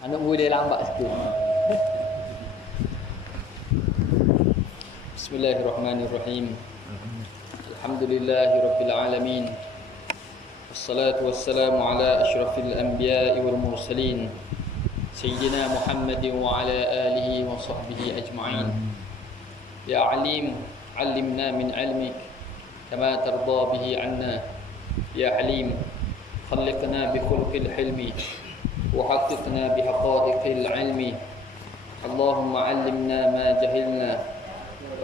Anak boleh lambat sikit. Bismillahirrahmanirrahim. Alhamdulillahirabbil alamin. Wassalatu wassalamu ala asyrafil anbiya'i wal mursalin. Sayyidina Muhammadin wa ala alihi wa sahbihi ajma'in. Ya alim, 'allimna min 'ilmik kama tarda bihi 'anna. Ya halim, khalliqna bi khulqil hilmi وحققنا بحقائق العلم اللهم علمنا ما جهلنا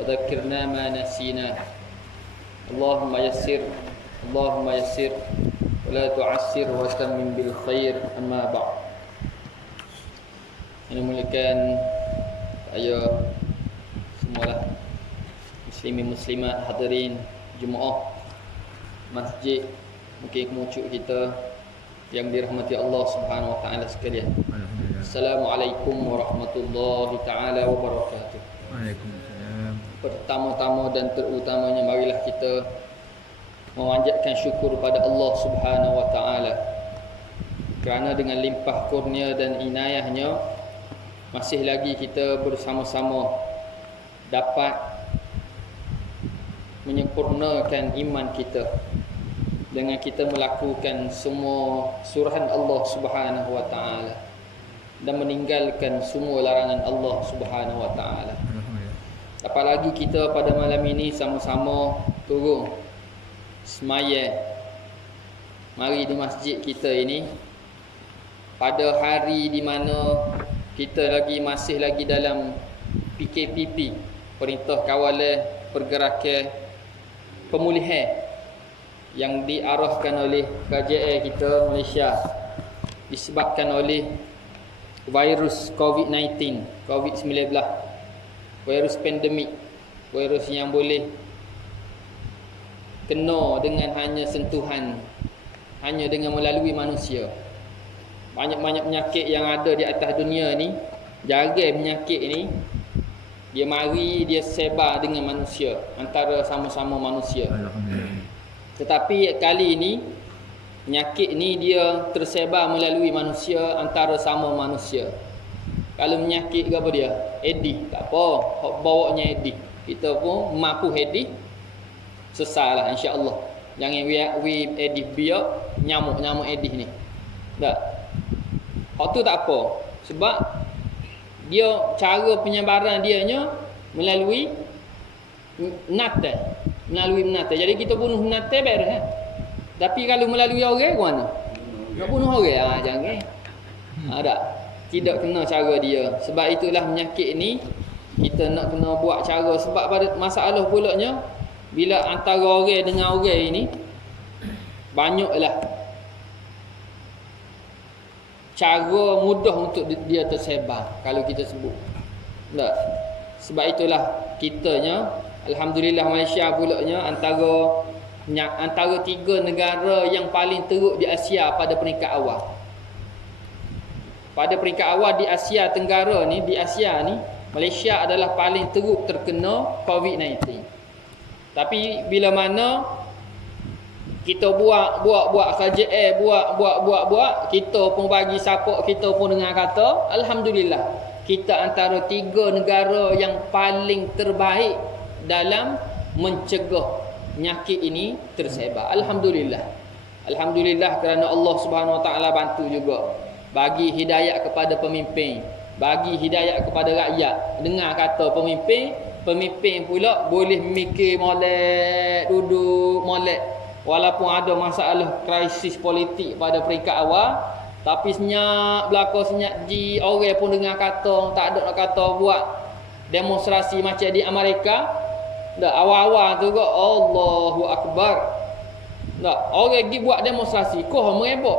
وذكرنا ما نسينا اللهم يسر ولا تعسر وتمم بالخير أما بعد. Yang dimuliakan saya semualah muslimin muslimat hadirin jemaah masjid Bukit Kemucuk kita yang dirahmati Allah Subhanahu wa taala sekalian. Assalamualaikum warahmatullahi taala wabarakatuh. Waalaikumsalam. Pertama-tama dan terutamanya marilah kita memanjatkan syukur pada Allah Subhanahu wa taala kerana dengan limpah kurnia dan inayahnya masih lagi kita bersama-sama dapat menyempurnakan iman kita dengan kita melakukan semua surahan Allah Subhanahu wa taala dan meninggalkan semua larangan Allah Subhanahu wa taala. Apalagi kita pada malam ini sama-sama turun semaya mari di masjid kita ini pada hari di mana kita masih lagi dalam PKPP, Perintah Kawalan Pergerakan Pemulihan, yang diarahkan oleh kerajaan kita Malaysia disebabkan oleh virus COVID-19, COVID-19, virus pandemik, virus yang boleh kena dengan hanya sentuhan, hanya dengan melalui manusia. Banyak-banyak penyakit yang ada di atas dunia ni, jarang penyakit ni dia mari dia sebar dengan manusia, antara sama-sama manusia. Tetapi kali ini penyakit ni dia tersebar melalui manusia, antara sama manusia. Kalau penyakit ke apa dia? Edis, tak apa. Hak bawanya edis. Kita pun mampu edis. Sesalah insya-Allah. Jangan we edis biar nyamuk-nyamuk edis ni. Tak. Hak tu tak apa. Sebab dia cara penyebaran dianya melalui natal. Melalui menatai. Jadi kita bunuh menatai beres kan? Tapi kalau melalui orang ke mana? Nak bunuh orang? Jangan. Tak. Tidak kena cara dia. Sebab itulah penyakit ni kita nak kena buat cara. Sebab pada masalah pulaknya bila antara orang dengan orang ini banyaklah cara mudah untuk dia tersebar kalau kita sebut. Tak. Sebab itulah kitanya Alhamdulillah Malaysia pulaknya antara 3 negara yang paling teruk di Asia pada peringkat awal. Pada peringkat awal di Asia Tenggara ni, di Asia ni, Malaysia adalah paling teruk terkena COVID-19. Tapi bila mana kita buat kerajaan, buat, kita pun bagi support, kita pun dengar kata, alhamdulillah, kita antara 3 negara yang paling terbaik dalam mencegah penyakit ini tersebar. Alhamdulillah. Alhamdulillah kerana Allah Subhanahu wa taala bantu juga. Bagi hidayat kepada pemimpin, bagi hidayat kepada rakyat. Dengar kata pemimpin pula boleh mikir molek, duduk molek. Walaupun ada masalah krisis politik pada peringkat awal, tapi senyap belaka senyap ji, orang pun dengar kata, tak ada nak kata buat demonstrasi macam di Amerika. Tak, awal-awal tu kok Allahu Akbar. Tak, orang pergi buat demonstrasi, kau merebak.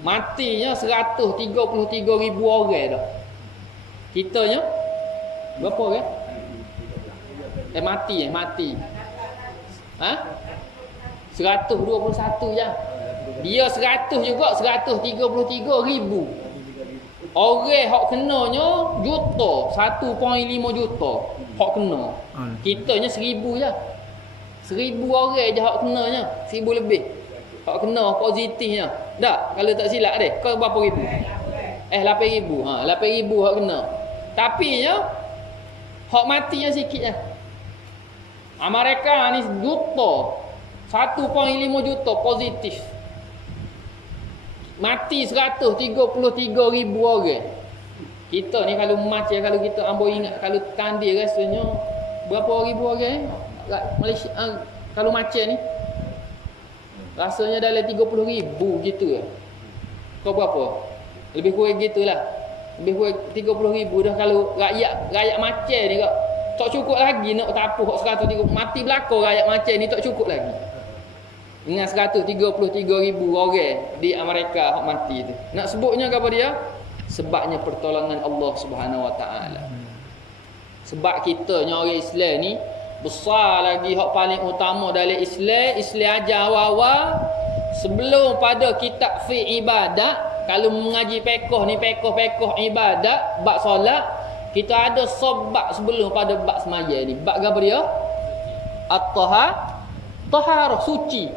Matinya 133,000 orang dah. Kitanya berapa orang? Mati. Ha? 121 je. Dia 100 juga, 133,000. Orang hak kenanya juta, 1.5 juta hak kena. Kitanya 1,000 je. 1,000 orang je hak kenanya, 1,000 lebih. Hak kena positifnya. Tak, kalau tak silap deh, kau berapa ribu? 8,000. 8,000 hak kena. Tapi nya hak mati yang sikitnya. Mereka ni juta. 1.5 juta positif. Mati 133,000 orang. Kita ni kalau macam kalau kita ambo ingat kalau tandir rasanya berapa ribu orang Malaysia kalau macam ni rasanya dalam 30,000 gitu ke. Kau berapa? Lebih kurang gitulah. Lebih kurang 30,000 dah kalau rakyat macam ni kak. Tak cukup lagi nak tapuh 130 mati belakang rakyat macam ni tak cukup lagi. Dengan 133,000 orang di Amerika hak mati tu. Nak sebutnya apa dia? Sebabnya pertolongan Allah Subhanahu Wa Taala. Sebab kita orang Islam ni besar lagi hak paling utama dalam Islam ajar awal-awal sebelum pada kitab fi ibadat. Kalau mengaji pekoh ni pekoh ibadat bab solat, kita ada sebab sebelum pada bab semaya ni. Bab apa dia? At-taharah, suci.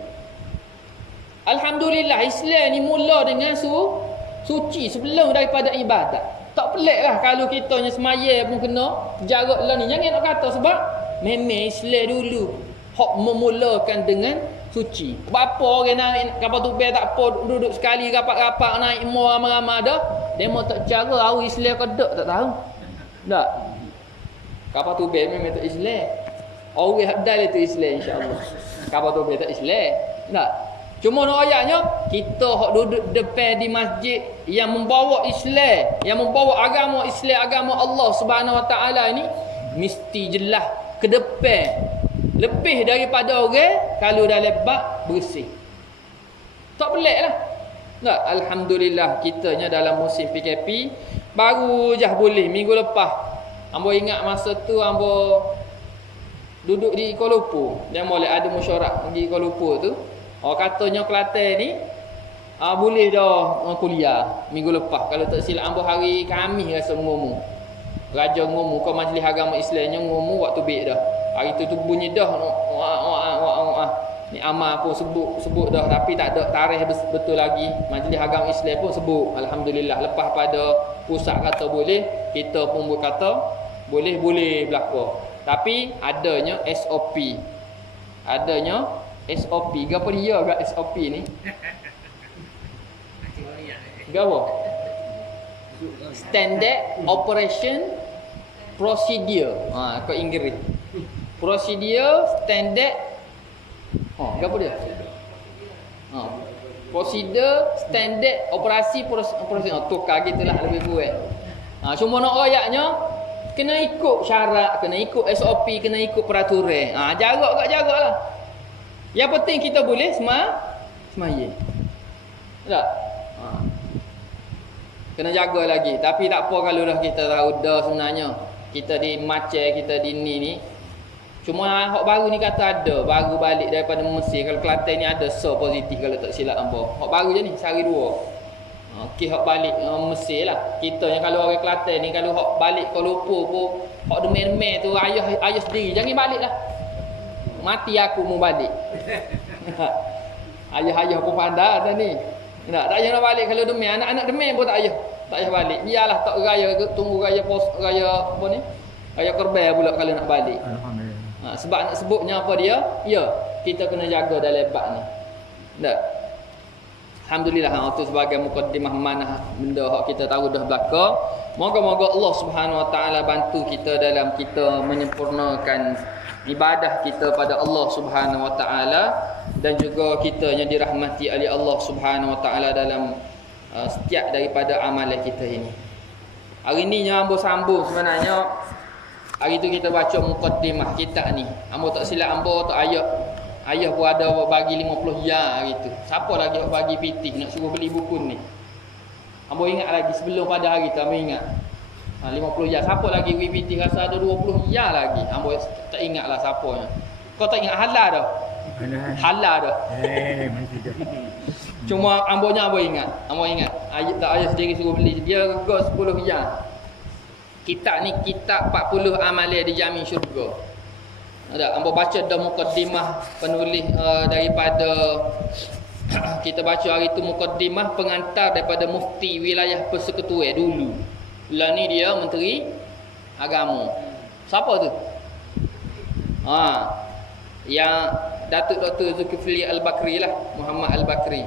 Alhamdulillah Islam ni mula dengan suci sebelum daripada ibadat. Tak pelik lah kalau kita ni semaya pun kena jarak lah ni. Jangan nak kata sebab memang Islam dulu hak memulakan dengan suci. Berapa orang naik kapal tubel tak apa duduk sekali rapat-rapat naik mu ramai-ramai dah. Demo tak cara tahu Islam ke tak tahu. Tak. Kapal tubel memang tak Islam. Orang hadal itu Islam insya-Allah. Kapal tubel tak Islam. Tak. Cuma nak ayatnya kita hak duduk depan di masjid yang membawa Islam, yang membawa agama Islam, agama Allah Subhanahu Wa Taala ni mesti jelas ke depan lebih daripada orang kalau dalam bab bersih. Tak pelik lah. Tak, alhamdulillah kitanya dalam musim PKP baru je boleh minggu lepas. Ambo ingat masa tu ambo duduk di Kuala Lumpur. Dia boleh ada mesyuarat di Kuala Lumpur tu. Katanya Kelantan ni boleh dah kuliah minggu lepas. Kalau tak silap ambo hari Khamis rasa ngomu. Raja ngomu ke majlis agama Islamnya ngomu waktu baik dah. Hari tu bunyi dah ni amal pun sebut dah tapi tak ada tarikh betul lagi. Majlis agama Islam pun sebut alhamdulillah lepas pada pusat kata boleh, kita pun kata boleh belaka. Tapi adanya SOP. Adanya SOP. Gapo dia agak SOP ni? Gapo? Standard Operation Procedure. Kat Inggeris. Procedure standard. Gapo dia? Prosedur standard operasi tukar gitulah lebih kurang. Cuma nak ayatnya kena ikut syarat, kena ikut SOP, kena ikut peraturan. Jarak lah. Yang penting kita boleh semaya. Tak? Kena jaga lagi. Tapi tak apa kalau dah kita tahu dah sebenarnya. Kita di Macau, kita di ni. Cuma hak baru ni kata ada. Baru balik daripada Mesir. Kalau Kelantan ni ada positif kalau tak silap hangpa. Hak baru je ni, sehari 2. Okey, hak balik Mesir lah. Kita yang kalau orang Kelantan ni, kalau hak balik Kuala Lumpur pun, hak demam-demam tu, ayah sendiri. Jangan balik lah. Mati aku mau balik. Ayah pun pandai dah ni. Tak payah nak balik kalau demam. Anak-anak demam pun tak payah balik. Biarlah tak raya, tunggu raya apa ni? Raya Korban pula kalau nak balik. Alhamdulillah. Sebab nak sebutnya apa dia? Ya, kita kena jaga dalam bab ni. Tak. Alhamdulillah itu sebagai mukaddimah mana benda hak kita tahu dah belaka. Moga-moga Allah Subhanahu Wa Taala bantu kita dalam kita menyempurnakan ibadah kita pada Allah Subhanahu Wa Taala dan juga kita yang dirahmati oleh Allah Subhanahu Wa Taala dalam setiap daripada amalan kita ini. Hari ni yang ambo sambung sebenarnya hari tu kita baca mukaddimah kitab ni. Ambo tak silap ambo tak ayah pun ada bagi 50 ya hari tu. Siapa lagi bagi pitih nak suruh beli buku ni? Ambo ingat lagi sebelum pada hari tu ambo ingat. 50 ya. Siapa lagi WPT rasa ada 20 ya lagi. Ambo tak ingatlah siapanya. Kau tak ingat halal dah? Halal dah. Cuma ambo ingat. Ambo ingat. Ayah sendiri suruh beli. Dia rega 10 ya. Kitab ni kitab 40 amalan dijamin syurga. Ada ambo baca dah mukaddimah penulis daripada kita baca hari tu mukaddimah pengantar daripada mufti wilayah Persekutuan dulu. Lah ni dia menteri agama. Siapa tu? Yang Datuk Dr. Zulkifli Al-Bakri lah, Muhammad Al-Bakri.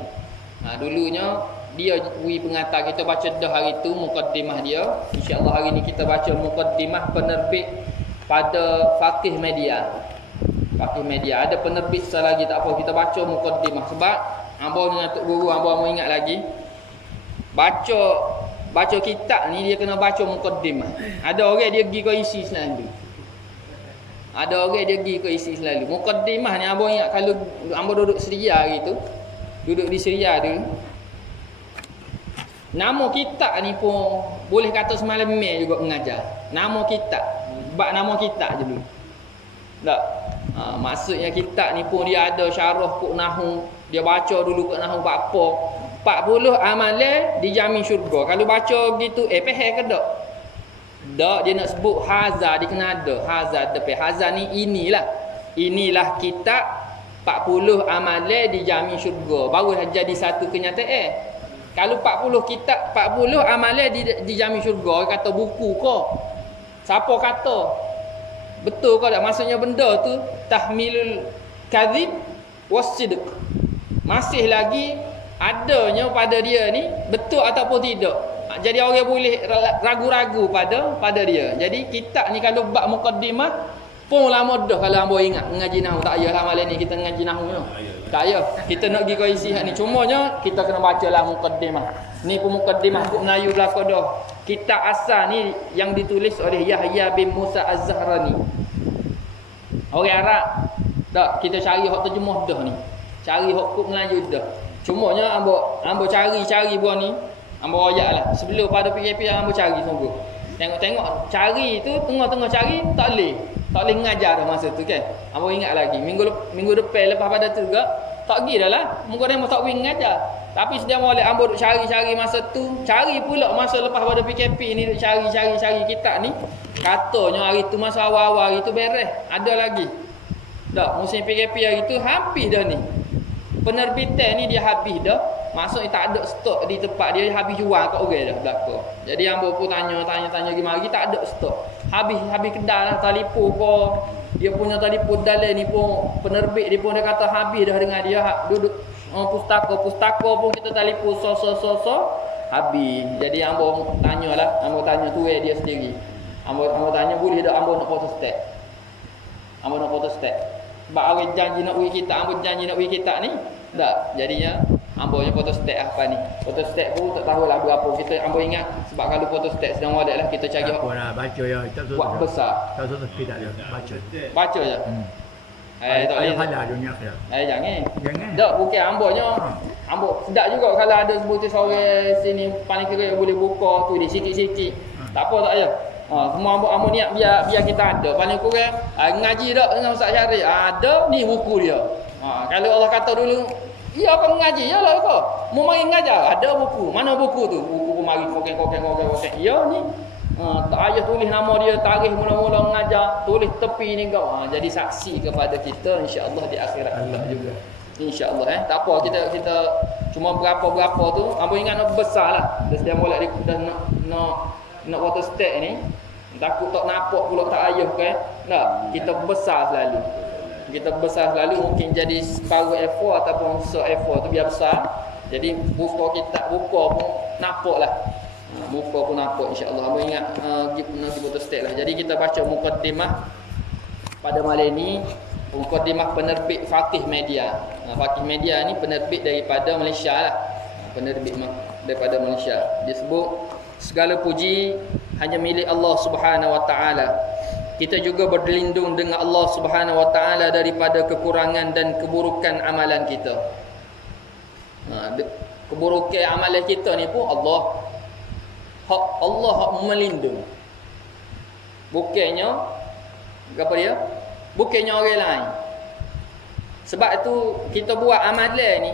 Dulunya dia pengantar kita baca dah hari tu mukaddimah dia. InsyaAllah hari ni kita baca mukaddimah penerbit pada Faqih Media. Faqih Media ada penerbit selagi tak apa kita baca mukaddimah sebab hamba ni Datuk Guru hamba mau ingat lagi. Baca kitab ni dia kena baca mukaddimah. Ada orang dia pergi ke isi selalu. Ada orang dia pergi ke isi selalu. Mukaddimah ni hamba ingat kalau hamba duduk Syria hari tu. Duduk di Syria dulu. Nama kitab ni pun boleh kata semalam mail juga mengajar. Nama kitab. Bab nama kitab je dulu. Tak. Maksudnya kitab ni pun dia ada syarah kuk nahu. Dia baca dulu kuk nahu bab apa. 40 amalan dijamin syurga. Kalau baca gitu faham ke tak? Tak, dia nak sebut hazar dia kena ada. Hazar depan. Hazar ni inilah kitab 40 amalan dijamin syurga. Baru jadi satu kenyataan. Kalau 40 kitab 40 amalan dijamin syurga, kata buku ke? Siapa kata? Betul ke tak? Maksudnya benda tu tahmilul kadzib wasidq. Masih lagi adanya pada dia ni betul ataupun tidak. Jadi orang boleh ragu-ragu pada dia. Jadi kitab ni kalau bab mukaddimah pun lama dah kalau hamba ingat mengaji nahwu. Tak payahlah malam ni kita mengaji nahwu ni. Tak payah. Kita nak pergi ke isi ni. Cumanya kita kena bacalah mukaddimah. Ni pun mukaddimah buku Melayu belaka dah. Kitab asal ni yang ditulis oleh Yahya bin Musa Az-Zahrani. Orang Arab. Tak, kita cari hak terjemah dah ni. Cari hak buku Melayu dah. Cumanya hamba cari buah ni. Hamba royaklah. Sebelum pada PKP hamba cari sungguh. Tengok cari tu tengah-tengah cari tak boleh mengajar dah masa tu kan. Hamba ingat lagi minggu depan lepas pada tu juga tak pergi dah lah. Muka dia tak boleh mengajar. Tapi sedia molek hamba duk cari masa tu, cari pula masa lepas pada PKP ni duk cari kitab ni. Katanya hari tu masa awal-awal hari tu beres, ada lagi. Tak, musim PKP hari tu habis dah ni. Penerbitan ni dia habis dah. Maksudnya tak ada stok di tempat dia, habis jual kat orang dah belaka. Jadi hamba pun tanya gimana tak ada stok. Habis kedai lah telefon ko. Dia punya telefon dalam ni pun penerbit dia pun dia kata habis dah dengan dia duduk pustaka pun kita telefon so habis. Jadi hamba tanya tu dia sendiri. Hamba tanya boleh tak hamba nak photostat. Hamba nak photostat. Sebab orang janji nak bagi kitab ni. Tak. Jadinya hamba photostat apa ni. Photostat pun tak tahulah berapa. Kita hamba ingat sebab kalau photostat sedang wadah lah kita cari apa nak baca ya buat besar. Tak usah tidak dia baca. Baca je. Tak boleh halal dunia akhirat. Jangan. Tak bukan hambanya. Hamba sedap juga kalau ada sebutir sore sini paling kira boleh buka tu di sikit-sikit. Tak apa tak payah. Semua hamba niat biar kita ada. Paling kurang ngaji tak dengan Ustaz Syarif. Ada ni buku dia. Kalau Allah kata dulu, iya kau mengaji, ya lah kau. Mau mari ngajar, ada buku. Mana buku tu? Buku mari kokeng. Ya ni. Tak payah tulis nama dia, tarikh mula-mula mengajar, tulis tepi ni kau. Jadi saksi kepada kita insya-Allah di akhirat Allah juga. Insya-Allah tak apa kita cuma berapa tu, hamba ingat nak besarlah. Dah sedia molek dah nak photostat ni. Takut tak nampak pula tak ayah kan. Tak, kita besar selalu mungkin jadi separuh A4 ataupun A4 tu biar besar. Jadi buka pun nampaklah. Muka pun nampak insya-Allah. Hamba ingat nak photostat lah. Jadi kita baca mukaddimah pada malam ni. Mukaddimah penerbit Faqih Media. Faqih Media ni penerbit daripada Malaysia lah. Penerbit daripada Malaysia. Dia sebut segala puji hanya milik Allah Subhanahu Wa Taala. Kita juga berlindung dengan Allah Subhanahu Wa Taala daripada kekurangan dan keburukan amalan kita. Keburukan amalan kita ni pun Allah melindung. Bukannya apa dia? Bukannya orang lain. Sebab tu kita buat amalan ni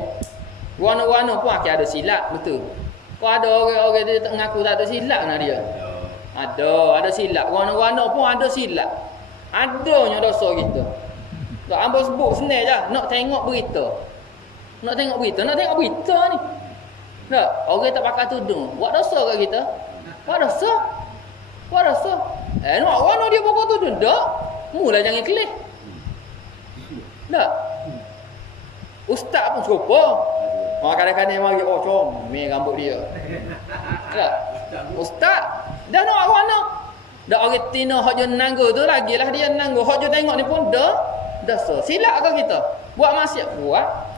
warna-warna pun akan ada silap, betul. Kau ada orang-orang dia tak mengaku tak ada silap dengan dia. Ada silap. Warna-warna pun ada silap. Adanya dosa kita. Tak hamba sebut senang je, nak tengok berita. Nak tengok berita ni. Tak, orang tak pakai tudung. Buat dosa kat kita. Buat dosa. Nak warna dia pakai tudung. Tak. Mula jangan kelih. Tak. Ustaz pun serupa. Kadang-kadang mari comel rambut dia. Tak. Ustaz dah nak warna. Dak orang tina hak je nanggo tu lagilah dia nanggo. Hak je tengok ni pun dosa. Silap ke kita? Buat maksiat buat.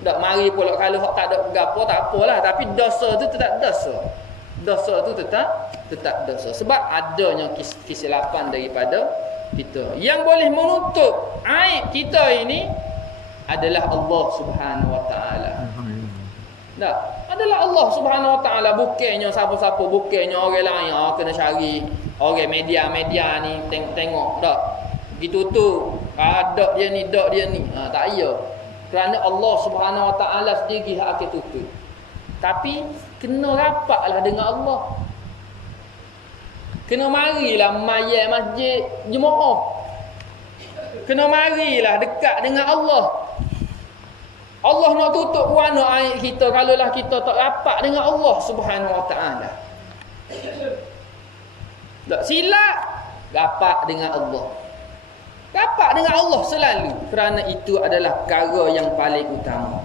Tak mari pula kalau hak tak ada gapo tak apalah, tapi dosa tu tetap dosa. Dosa tu tetap dosa sebab adanya kesilapan daripada kita. Yang boleh menutup aib kita ini adalah Allah Subhanahu Wa Taala. Tak, adalah Allah Subhanahu Wa Taala, bukannya siapa-siapa, bukannya orang lain kena cari orang media-media ni tengok tak. Gitu tu, dak dia ni. Tak ya. Kerana Allah Subhanahu Wa Taala sendiri hak akan tutup. Tapi kena rapatlah dengan Allah. Kena marilah mayat masjid jemaah. Kena marilah dekat dengan Allah. Allah nak tutup warna aib kita kalaulah kita tak rapat dengan Allah Subhanahu Wa Taala. Tak silap rapat dengan Allah. Rapat dengan Allah selalu, kerana itu adalah perkara yang paling utama.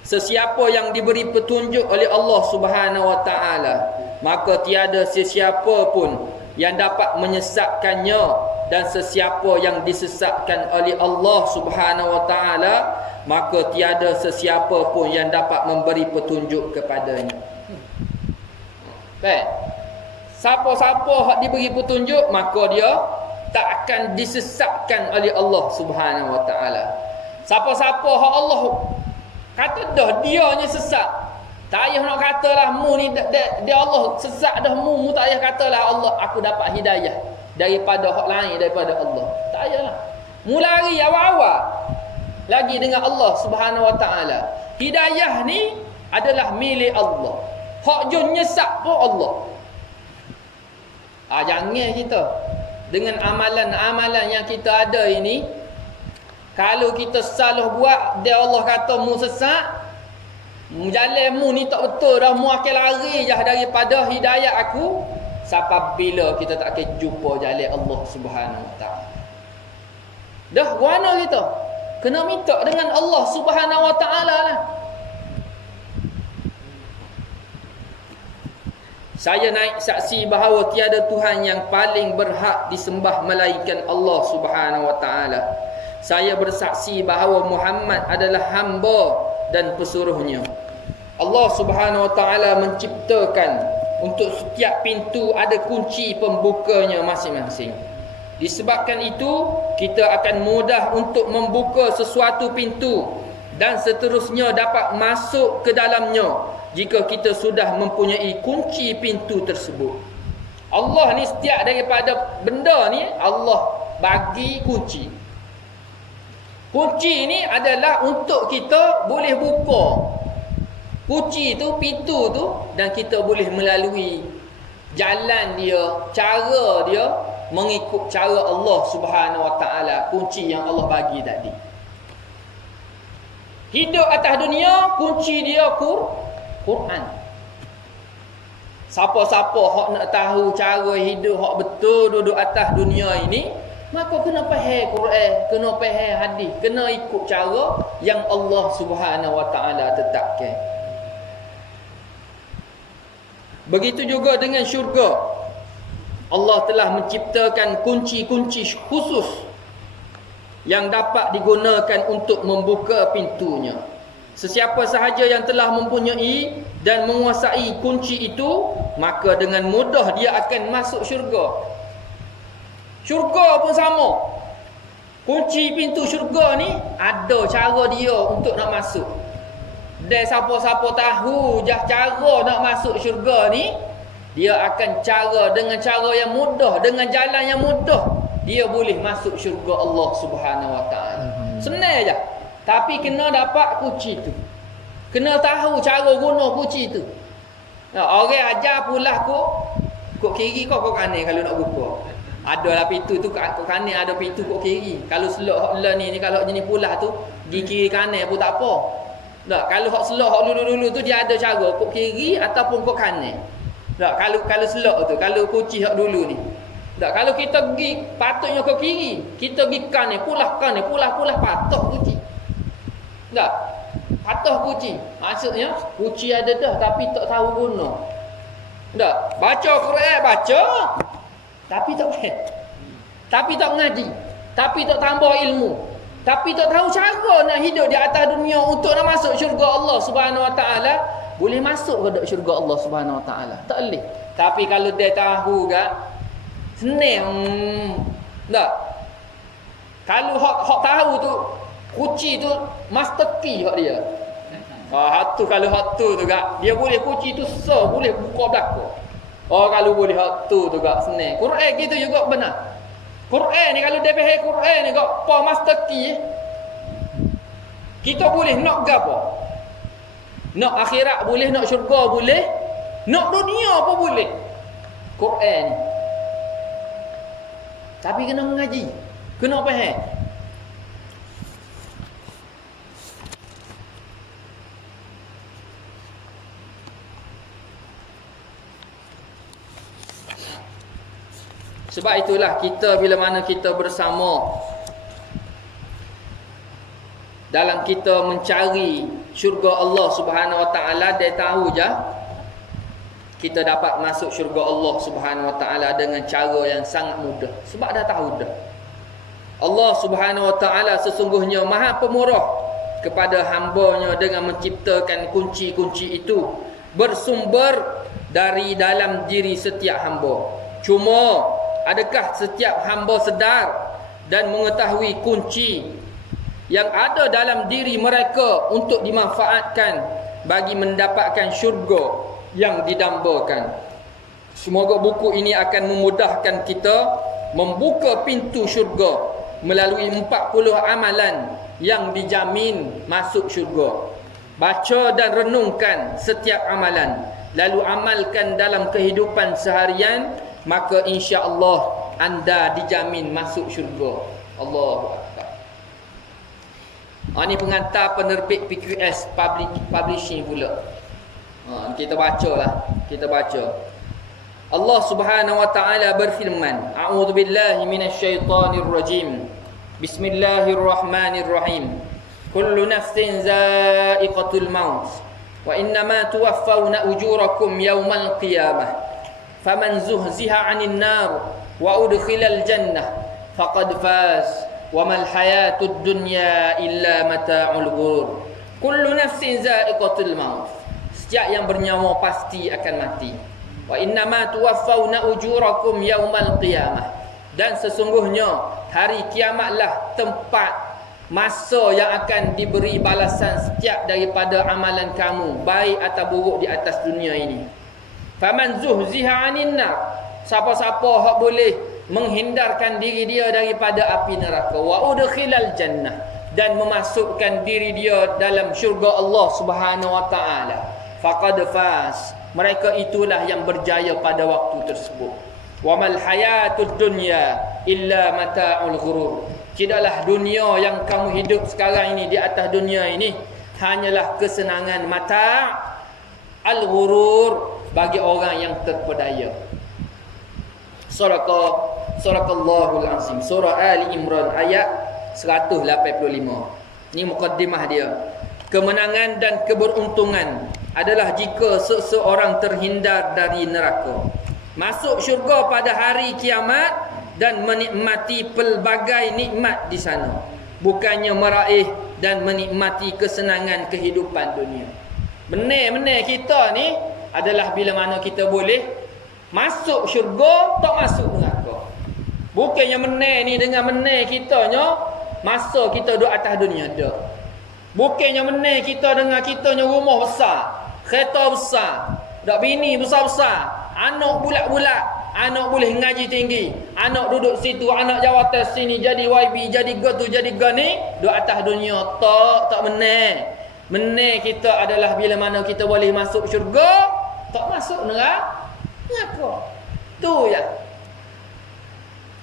Sesiapa yang diberi petunjuk oleh Allah Subhanahu Wa Taala, maka tiada sesiapa pun yang dapat menyesatkannya, dan sesiapa yang disesatkan oleh Allah Subhanahu Wa Taala, maka tiada sesiapa pun yang dapat memberi petunjuk kepadanya. Baik. Siapa-siapa hak diberi petunjuk, maka dia tak akan disesatkan oleh Allah Subhanahu Wa Taala. Siapa-siapa hak Allah kata dah dia nya sesat, tak payah nak katalah mu ni dia Allah sesat dah mu tak payah katalah Allah aku dapat hidayah daripada hak lain daripada Allah. Tak payahlah. Mu lari awal-awal lagi dengan Allah Subhanahu Wa Taala. Hidayah ni adalah milik Allah. Hak jun nyesat pun Allah. Jangan kita dengan amalan-amalan yang kita ada ini, kalau kita salah buat, dia Allah kata mu sesat, jalan mu ni tak betul dah, mu akan lari jah daripada hidayah aku, sampai bila kita tak akan jumpa jalan Allah Subhanahu Wa Taala. Dah guana kita kena minta dengan Allah Subhanahu Wa Taala lah. Saya naik saksi bahawa tiada Tuhan yang paling berhak disembah melainkan Allah Subhanahu Wa Taala. Saya bersaksi bahawa Muhammad adalah hamba dan pesuruhnya. Allah Subhanahu Wa Taala menciptakan untuk setiap pintu ada kunci pembukanya masing-masing. Disebabkan itu, kita akan mudah untuk membuka sesuatu pintu dan seterusnya dapat masuk ke dalamnya jika kita sudah mempunyai kunci pintu tersebut. Allah ni setiap daripada benda ni Allah bagi kunci. Kunci ni adalah untuk kita boleh buka kunci tu, pintu tu, dan kita boleh melalui jalan dia, cara dia mengikut cara Allah Subhanahu Wa Taala, kunci yang Allah bagi tadi. Hidup atas dunia, kunci dia Quran. Siapa-siapa hak nak tahu cara hidup hak betul duduk atas dunia ini, maka kena faham Quran, kena faham hadis, kena ikut cara yang Allah Subhanahu Wa Taala tetapkan. Begitu juga dengan syurga. Allah telah menciptakan kunci-kunci khusus yang dapat digunakan untuk membuka pintunya. Sesiapa sahaja yang telah mempunyai dan menguasai kunci itu, maka dengan mudah dia akan masuk syurga. Syurga pun sama. Kunci pintu syurga ni ada cara dia untuk nak masuk. Dan siapa-siapa tahu cara nak masuk syurga ni, dia akan dengan cara yang mudah, dengan jalan yang mudah, dia boleh masuk syurga Allah Subhanahu Wa Taala. Senang je. Tapi kena dapat kunci tu. Kena tahu cara guna kunci tu. Orang ajar pula kok kiri kok kanan kalau nak buka. Adalah pintu tu kok kanan, ada pintu kok kiri. Kalau selok hak ni kalau jenis pula tu, di kiri kanan pun tak apa. Tak, kalau hak selok hak dulu-dulu tu dia ada cara kok kiri ataupun kok kanan. Tak, kalau selok tu, kalau kuci hak dulu ni. Tak, kalau kita pergi patutnya ke kiri, kita pergi kanan, pulah patut kuci. Tak. Patah kuci. Maksudnya kuci ada dah tapi tak tahu guna. Tak, baca Quran baca tapi tak faham. Tapi tak mengaji, tapi tak tambah ilmu. Tapi tak tahu cara nak hidup di atas dunia untuk nak masuk syurga Allah Subhanahu Wa Taala. Boleh masuk ke dalam syurga Allah Subhanahu Wa Taala? Tak boleh. Tapi kalau dia tahu gak senang. Tak. Kalau hak tahu tu kunci tu master key hak dia. Hak tu kalau hak tu gak dia boleh kunci tu susah boleh buka belakang. Kalau boleh hak tu gak senang. Quran gitu juga benar. Quran ni kalau dia faham Quran ni kok pa master key kita boleh nak gapo? Nak akhirat boleh, nak syurga boleh, nak dunia apa boleh. Quran ni. Tapi kena mengaji, kena faham. Sebab itulah kita bila mana kita bersama dalam kita mencari syurga Allah Subhanahu Wa Taala, dia tahu je kita dapat masuk syurga Allah Subhanahu Wa Taala dengan cara yang sangat mudah. Sebab dah tahu dah. Allah Subhanahu Wa Taala sesungguhnya Maha Pemurah kepada hamba-Nya dengan menciptakan kunci-kunci itu bersumber dari dalam diri setiap hamba. Cuma adakah setiap hamba sedar dan mengetahui kunci yang ada dalam diri mereka untuk dimanfaatkan bagi mendapatkan syurga yang didambakan? Semoga buku ini akan memudahkan kita membuka pintu syurga melalui 40 amalan yang dijamin masuk syurga. Baca dan renungkan setiap amalan, lalu amalkan dalam kehidupan seharian, maka insya-Allah anda dijamin masuk syurga. Allahu Akbar. Ini pengantar penerbit PQS Publishing pula. Kita bacalah, kita baca. Allah Subhanahu Wa Taala berfirman, A'udzubillahi minasyaitonirrajim. Bismillahirrahmanirrahim. Kullu nafsin za'iqatul maut wa innama tuwaffawna ujurakum yawmal qiyamah. Faman zuhziha 'anil nar wa udkhilal jannah faqad faz wa mal hayatud dunya illa mata'ul ghurur. Kullu nafsin za'iqatul maut. Setiap yang bernyawa pasti akan mati. Wa innama tuwaffawna ujurakum yaumal qiyamah. Dan sesungguhnya hari kiamatlah tempat masa yang akan diberi balasan setiap daripada amalan kamu, baik atau buruk di atas dunia ini. Faman zuhziha 'anil nar, siapa-siapa hak boleh menghindarkan diri dia daripada api neraka, wa udkhilal jannah, dan memasukkan diri dia dalam syurga Allah Subhanahu Wa Taala, faqad faz, mereka itulah yang berjaya pada waktu tersebut. Wa mal hayatud dunya illa mata'ul ghurur. Tidaklah dunia yang kamu hidup sekarang ini, di atas dunia ini, hanyalah kesenangan mata' al-ghurur, bagi orang yang terpedaya. Surahul Azim, surah Ali Imran ayat 185. Ini mukaddimah dia. Kemenangan dan keberuntungan adalah jika seseorang terhindar dari neraka, masuk syurga pada hari kiamat, dan menikmati pelbagai nikmat di sana, bukannya meraih dan menikmati kesenangan kehidupan dunia. Benar-benar kita ni adalah bila mana kita boleh masuk syurga, tak masuk neraka. Bukannya benar ni dengan benar kitanya masa kita duduk atas dunia dah. Bukannya benar kita dengan kitanya rumah besar, kereta besar, dak bini besar-besar, anak bulat-bulat, anak boleh ngaji tinggi, anak duduk situ, anak jawatan sini, jadi YB, jadi gotu, jadi gani, duduk atas dunia. Tak benar. Benar kita adalah bila mana kita boleh masuk syurga, tak masuk neraka. Tu ya.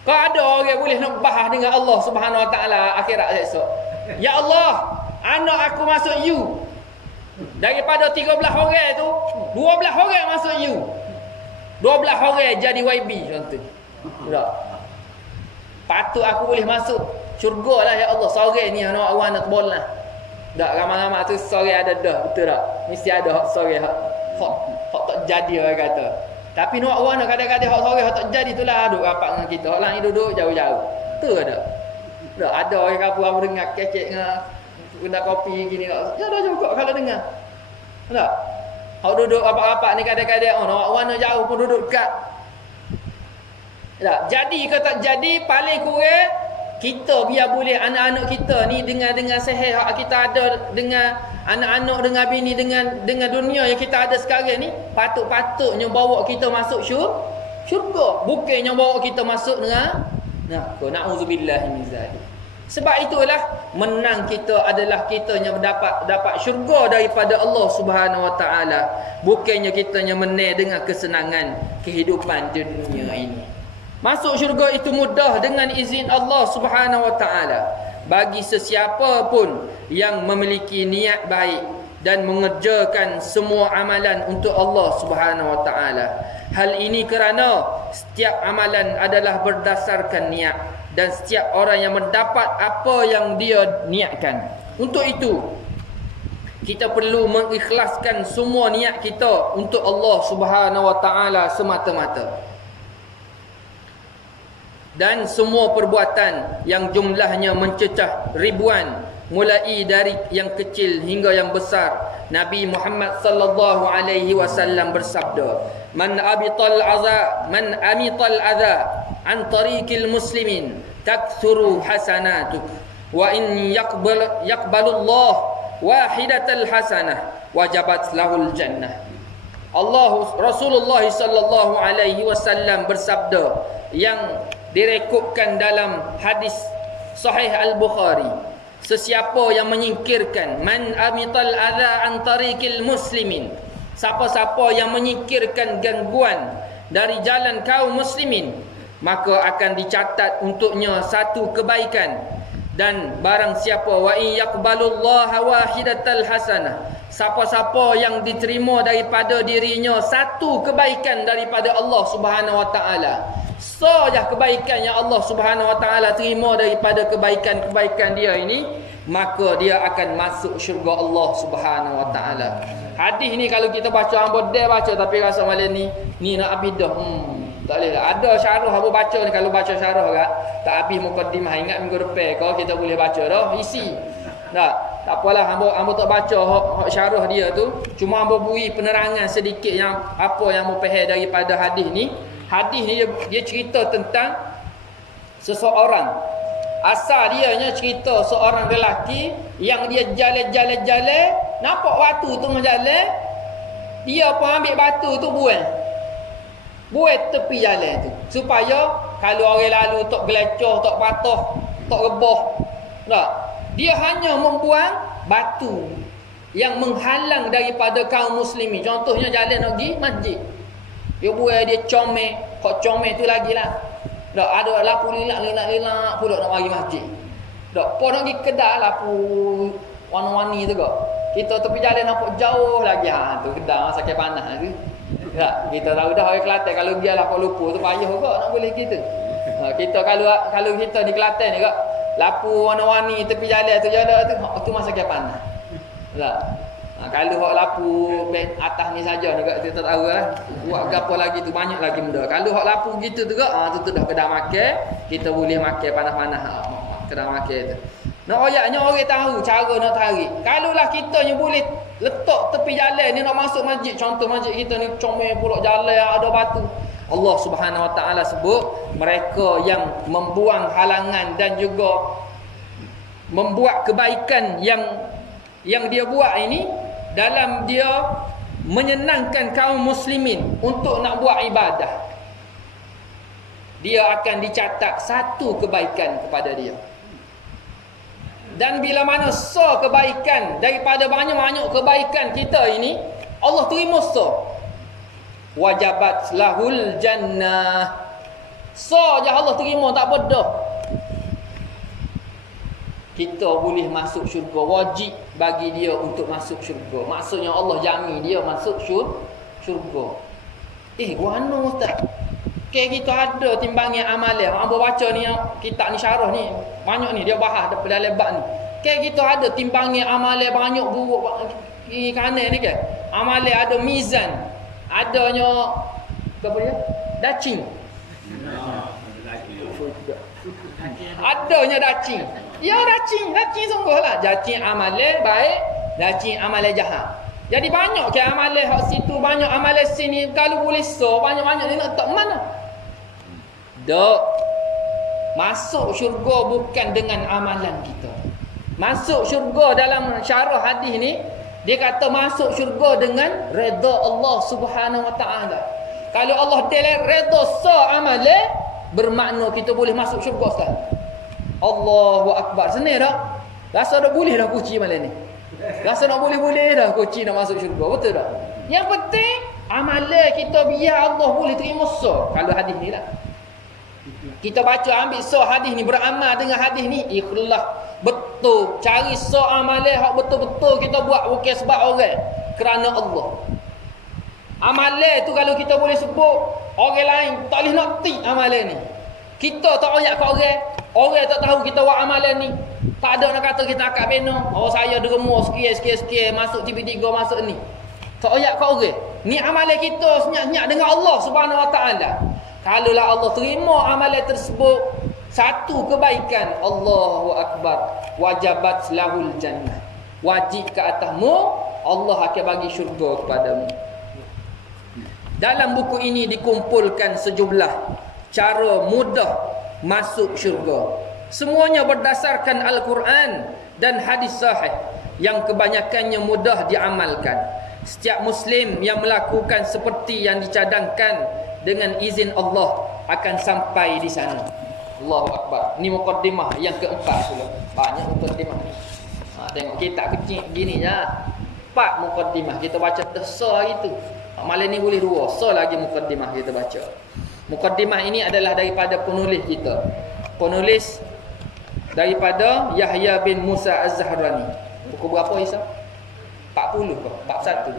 Kau ada orang boleh nak bahas dengan Allah Subhanahu Wa Taala akhirat esok. Ya Allah, anak aku masuk you. Daripada 13 orang tu, 12 orang masuk U. 12 orang jadi YB contoh. Tak. Patut aku boleh masuk syurga lah ya Allah. Sore ni anak awak nak bola. Tak ramai-ramai tu sore ada dah, betul tak? Mesti ada hak sore hak tak jadi orang kata. Tapi nak awak nak kadang-kadang hak sore hak tak jadi itulah duk rapat dengan kita. Hak lain duduk jauh-jauh. Betul tak? Tak ada orang kapu dengar kecek dengan guna kopi gini tak. Ya dah cukup kalau dengar. Tak? Hak duduk rapat-rapat ni kadang-kadang nak awak nak jauh pun duduk dekat. Tak? Jadi ke tak jadi paling kurang kita biar boleh anak-anak kita ni dengan sehat hak kita ada dengan anak-anak dengan bini dengan dunia yang kita ada sekarang ni patutnya bawa kita masuk syurga bukannya bawa kita masuk dengan na'udzubillah min zalik. Sebab itulah menang kita adalah kitanya dapat syurga daripada Allah Subhanahu Wa Taala, bukannya kitanya menang dengan kesenangan kehidupan dunia ini. Masuk syurga itu mudah dengan izin Allah Subhanahu Wa Taala bagi sesiapa pun yang memiliki niat baik dan mengerjakan semua amalan untuk Allah Subhanahu Wa Taala. Hal ini kerana setiap amalan adalah berdasarkan niat dan setiap orang yang mendapat apa yang dia niatkan. Untuk itu kita perlu mengikhlaskan semua niat kita untuk Allah Subhanahu Wa Taala semata-mata. Dan semua perbuatan yang jumlahnya mencecah ribuan mulai dari yang kecil hingga yang besar. Nabi Muhammad sallallahu alaihi wasallam bersabda, man amital adha an tariqil muslimin takthuru hasanatu wa in yaqbalullah wahidatal hasanah wajabat lahul jannah. Rasulullah sallallahu alaihi wasallam bersabda yang direkodkan dalam hadis Sahih Al-Bukhari, sesiapa yang menyingkirkan man amital adha an tariqil muslimin, siapa-siapa yang menyingkirkan gangguan dari jalan kaum muslimin, maka akan dicatat untuknya satu kebaikan. Dan barang siapa wa in yaqbalullaha wahidatal hasanah, siapa-siapa yang diterima daripada dirinya satu kebaikan daripada Allah Subhanahu Wa Taala, saja kebaikan yang Allah Subhanahu Wa Taala terima daripada kebaikan-kebaikan dia ini, maka dia akan masuk syurga Allah Subhanahu Wa Taala. Hadis ni kalau kita baca hamba dah baca tapi rasa malam ni nak habis dah. Tak boleh lah. Ada syarah hamba baca ni, kalau baca syarah kat tak habis mukaddimah, ingat minggu depan kalau kita boleh baca dah isi. Tak apalah hamba tak baca hak syarah dia tu, cuma hamba beri penerangan sedikit yang apa yang hamba faham daripada hadis ni. Hadis ni dia cerita tentang seseorang. Asal dianya cerita seorang lelaki yang dia jalan-jalan, nampak batu tu menjalan, dia pun ambil batu tu buat tepi jalan tu, supaya kalau orang lalu tak gelecah, tak patah, tak rebah. Tak. Dia hanya membuang batu yang menghalang daripada kaum muslimin. Contohnya jalan nak pergi masjid, dia buat dia comel, kok comel tu lagi lah. Tak ada lapu lilak pula nak pergi masjid. Tak pun nak pergi kedai lapu warna-warni tu kok. Kita tepi jalan nampak jauh lagi tu kedai sakit panas tu. Tak, kita tahu dah orang Kelantan kalau biarlah kau lupa tu payah kok nak boleh gitu. Kita kalau kita di Kelantan ni kok lapu warna-warni tepi jalan tu masa sakit panas. Tak. Kalau hak lapu atas ni saja ni kita tak tahu lah. Buat gapo lagi tu banyak lagi benda. Kalau hak lapu gitu tu tu dah kedai makan, kita boleh makan panas-panas kedai makan tu. Nak ayatnya orang tahu cara nak tarik. Kalaulah kita ni boleh letak tepi jalan ni nak masuk masjid, contoh masjid kita ni comel pula jalan ada batu. Allah Subhanahu Wa Taala sebut mereka yang membuang halangan dan juga membuat kebaikan yang dia buat ini dalam dia menyenangkan kaum muslimin untuk nak buat ibadah, dia akan dicatat satu kebaikan kepada dia. Dan bila mana kebaikan daripada banyak-banyak kebaikan kita ini Allah terima wajabat lahul jannah. Je Allah terima tak apa dah. kita boleh masuk syurga, wajib bagi dia untuk masuk syurga. Maksudnya Allah jamin dia masuk syurga. Guana ustaz. Kita ada timbangan amalan. Hang baca ni kitab ni syarah ni banyak ni dia bahas dalam bab ni. Kita ada timbangan amalan banyak buruk kiri kanan ni kan. Amalan ada mizan. Adanya apa dia? Dacing. Adanya dacing. Ya dacing sungguhlah. Dacing amalan baik, dacing amalan jahat. Jadi banyak ke amalan hak situ, banyak amalan sini. Kalau boleh banyak-banyak ni nak tak mana? Dok. Masuk syurga bukan dengan amalan kita. Masuk syurga dalam syarah hadis ni, dia kata masuk syurga dengan redha Allah Subhanahu Wa Taala. Kalau Allah redha amalan, bermakna kita boleh masuk syurga Ustaz. Allahu Akbar. Senang tak? Rasa dah boleh dah kunci malam ni. Rasa nak boleh-boleh dah kunci nak masuk syurga. Betul tak? Yang penting amalan kita biar Allah boleh terima kalau hadis ni lah. Kita baca ambil hadis ni, beramal dengan hadis ni, ikhlas betul, cari amalan hak betul-betul kita buat bukan sebab orang, kerana Allah. Amalan tu kalau kita boleh sebut, orang lain tak boleh nak tik amalan ni. Kita tak royak kat orang tak tahu kita buat amalan ni. Tak ada nak kata kita akak bina. Saya derma sikit masuk TV3 masuk ni. Tak royak kat orang. Ni amalan kita senyap-senyap dengan Allah Subhanahu Wa Taala. Kalaulah Allah terima amalan tersebut, satu kebaikan, Allahu Akbar, wajabat lahul jannah. Wajib ke atasmu, Allah akan bagi syurga kepadamu. Dalam buku ini dikumpulkan sejumlah cara mudah masuk syurga. Semuanya berdasarkan Al-Quran dan hadis sahih yang kebanyakannya mudah diamalkan. Setiap Muslim yang melakukan seperti yang dicadangkan dengan izin Allah akan sampai di sana. Allahu Akbar. Ni mukaddimah yang keempat pula. Banyak mukaddimah ni. Tengok kitab kecil gini je. 4 mukaddimah kita baca tersah gitu. Malam ni boleh 2. Lagi mukaddimah kita baca. Mukaddimah ini adalah daripada penulis kita. Penulis daripada Yahya bin Musa Az-Zahrani. Buku berapa Isa? 40 ke? 41.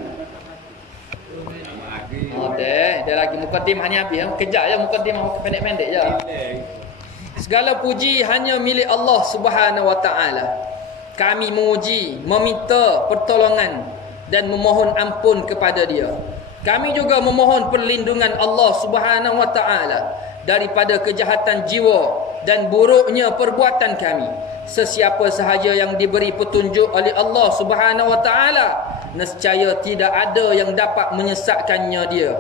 Dia lagi mukaddimah ni habis. Kejap je mukaddimah pendek-pendek je. Segala puji hanya milik Allah Subhanahu Wa Taala. Kami memuji, meminta pertolongan dan memohon ampun kepada Dia. Kami juga memohon perlindungan Allah Subhanahu Wa Taala daripada kejahatan jiwa dan buruknya perbuatan kami. Sesiapa sahaja yang diberi petunjuk oleh Allah Subhanahu Wa Taala, nescaya tidak ada yang dapat menyesatkannya dia.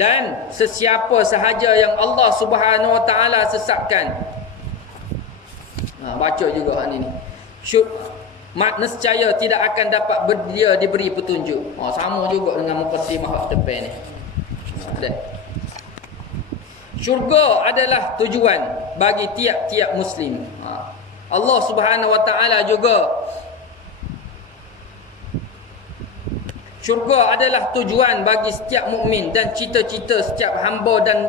Dan sesiapa sahaja yang Allah Subhanahu Wa Taala sesatkan, baca juga ni. Nescaya tidak akan dapat dia diberi petunjuk. Sama juga dengan mukadimah depan ni. Syurga adalah tujuan bagi tiap-tiap Muslim. Allah Subhanahu Wa Taala juga, syurga adalah tujuan bagi setiap mukmin dan cita-cita setiap hamba dan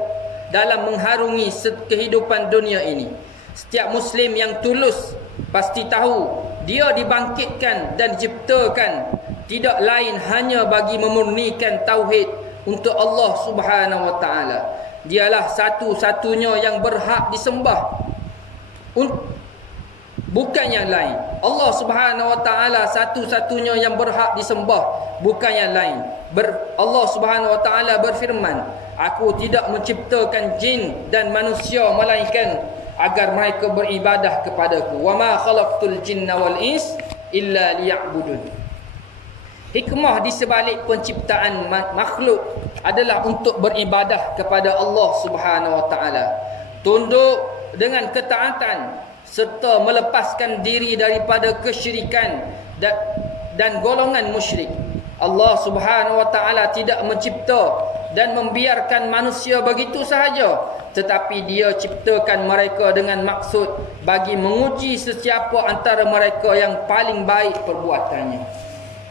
dalam mengharungi kehidupan dunia ini. Setiap Muslim yang tulus pasti tahu dia dibangkitkan dan diciptakan tidak lain hanya bagi memurnikan tauhid untuk Allah Subhanahu Wa Taala. Dialah satu-satunya yang berhak disembah, bukan yang lain. Allah Subhanahu Wa Taala satu-satunya yang berhak disembah, bukan yang lain. Allah Subhanahu Wa Taala berfirman, aku tidak menciptakan jin dan manusia melainkan agar mereka beribadah kepadaku. Wa ma khalaqtul jinna wal ins illa liya'budun. Hikmah di sebalik penciptaan makhluk adalah untuk beribadah kepada Allah Subhanahu Wa Taala, tunduk dengan ketaatan serta melepaskan diri daripada kesyirikan dan golongan musyrik. Allah Subhanahu Wa Taala tidak mencipta dan membiarkan manusia begitu sahaja, tetapi Dia ciptakan mereka dengan maksud bagi menguji sesiapa antara mereka yang paling baik perbuatannya.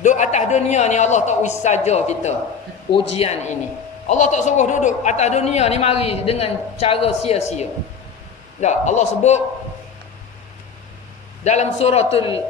Duduk atas dunia ni Allah tak wis saja kita ujian ini. Allah tak suruh duduk atas dunia ni mari dengan cara sia-sia. Tak, Allah sebut dalam suratul